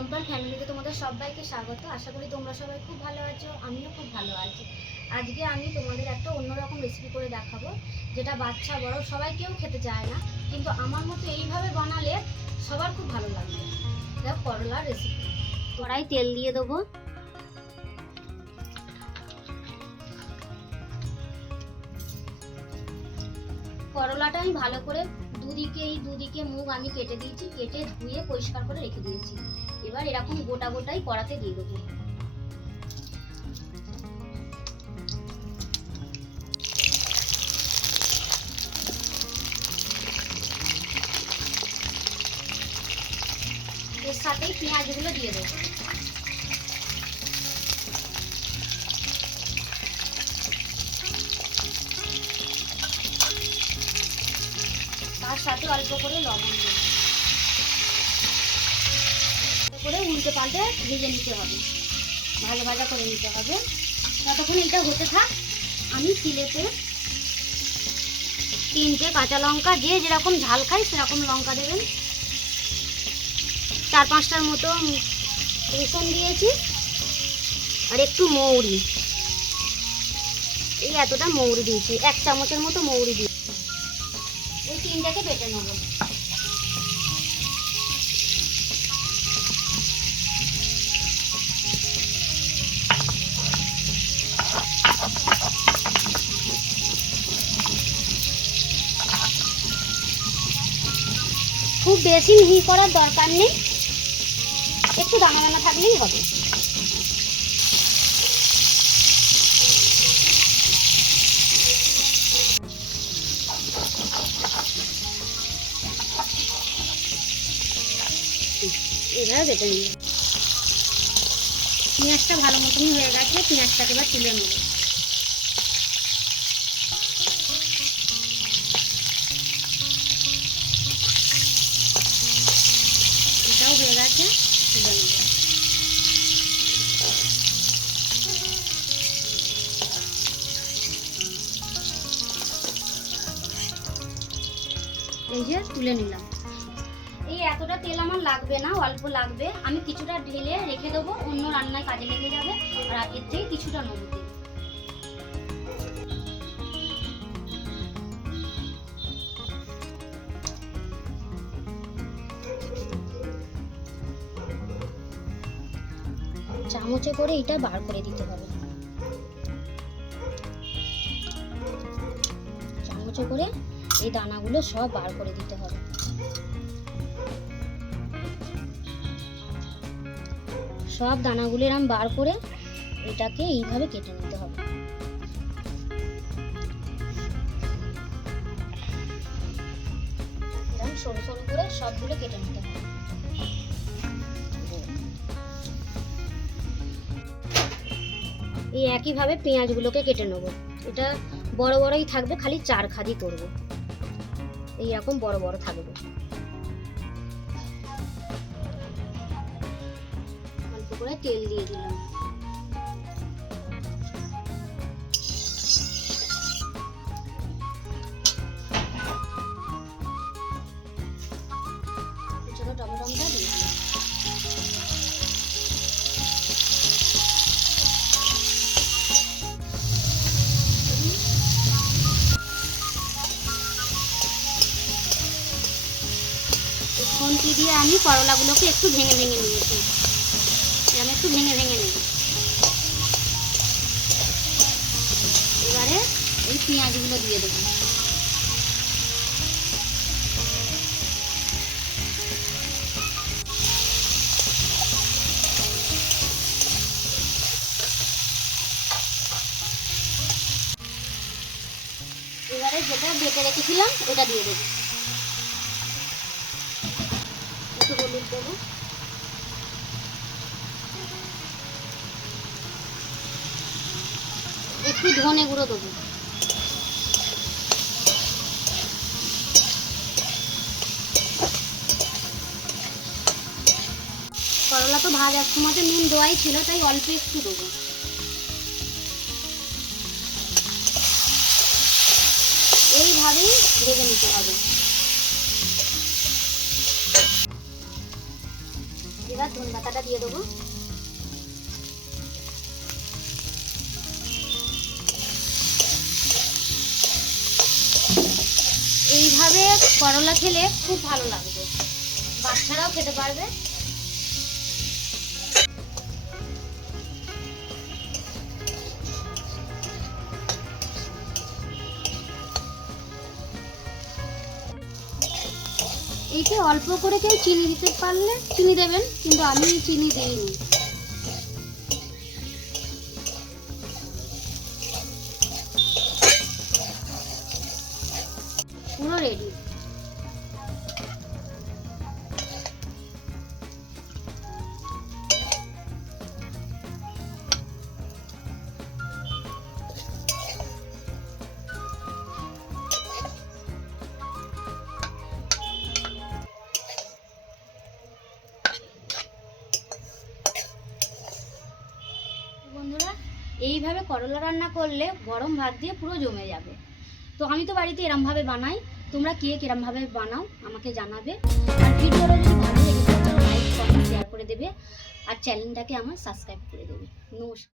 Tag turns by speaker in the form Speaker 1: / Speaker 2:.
Speaker 1: পম্পার ফ্যামিলিতে তোমাদের সবাইকে স্বাগত। আশা করি তোমরা সবাই খুব ভালো আছো, আমিও খুব ভালো আছি। আজকে আমি তোমাদের একটা অন্যরকম রেসিপি করে দেখাবো, যেটা বাচ্চা, বড় সবাই কেউ খেতে চায় না, কিন্তু আমার মতো এইভাবে বানালে সবার খুব ভালো লাগবে। দেখো করলার রেসিপি কড়াই তেল দিয়ে দেবো। করলাটা আমি ভালো করে দুদিকে এই দুদিকে মুখ আমি কেটে দিয়েছি, কেটে ধুয়ে পরিষ্কার করে রেখে দিয়েছি। এবার এরকম গোটা গোটাই কড়াতে দিয়ে দেবো। এর সাথেই পেঁয়াজগুলো দিয়ে দেবো। তার সাথে অল্প করে লবণ দেবো করে উল্টে পাল্টে ভেজে নিতে হবে। ভালো ভাজা করে নিতে হবে। ততক্ষণ এটা হতে থাক, আমি সিলেতে তিনটে কাঁচা লঙ্কা যে যেরকম ঝাল খাই, সেরকম লঙ্কা দেবেন। চার পাঁচটার মতো রসুন দিয়েছি, আর একটু মৌরি। এই এতটা মৌরি দিয়েছি, এক চামচের মতো মৌরি দিয়েছি। তিনটাকে বেটে নেব। খুব বেশি মিহি করার দরকার নেই। একটু দানা দানা থাকলেই হবে। এভাবে বেটে নিই। পেঁয়াজটা ভালো মতনই হয়ে গেছে, পেঁয়াজটাকে এবার তুলে নেব। এটাও হয়ে গেছে, তুলে নেব। এই যে তুলে নিলাম। এই এতটা তেল আমার লাগবে না, অল্প লাগবে। আমি কিছুটা ঢেলে রেখে দেবো, অন্য রান্নায় কাজে লেগে যাবে, আর এর থেকে কিছুটা নেব চামচে করে এটা বার করে দিতে হবে। চামচে করে এই দানাগুলো সব বার করে দিতে হবে। সব দানাগুলো এরম বার করে এটাকে এইভাবে কেটে নিতে হবে। এরম সরু সরু করে সবগুলো কেটে নিতে হবে। এই একইভাবে পেঁয়াজগুলোকে কেটে নেব। এটা বড় বড়ই থাকবে, খালি চার খাদি করব। এইরকম বড় বড় থাকবে। করে তেল দিয়ে দিলাম। দিয়ে দিয়ে আমি করলাগুলোকে একটু ভেঙে ভেঙে নিয়েছি। আমি একটু ভেঙে ভেঙে নেব এবারে এই পেঁয়াজগুলো দিয়ে দেবো। এবারে যেটা বেটে রেখেছিলাম, ওটা দিয়ে দেবো। একটু হলুদ দেবো। একটু ধনে গুঁড়ো দেবো। করলা তো ভাজার সময় তো নুন দেওয়াই ছিল, তাই অল্প একটু দেবো। এইভাবেই ভেজে নিতে হবে। এবার ধনে পাতাটা দিয়ে দেবো। এইভাবে করলা খেলে খুব ভালো লাগবে। বাচ্চারাও খেতে পারবে। এইতে অল্প করে কেউ চিনি দিতে পারলে, চিনি দেবেন, কিন্তু আমি চিনি দিইনি। এইভাবে করলা রান্না করলে গরম ভাত দিয়ে পুরো জমে যাবে। তো আমি তো বাড়িতে এরমভাবে বানাই, তোমরা কে কিরমভাবে বানাও আমাকে জানাবে। আর ভিডিওটা যদি ভালো লেগে থাকে লাইক কমেন্ট শেয়ার করে দেবে। আর চ্যানেলটাকে আমার সাবস্ক্রাইব করে দেবে। নমস্কার।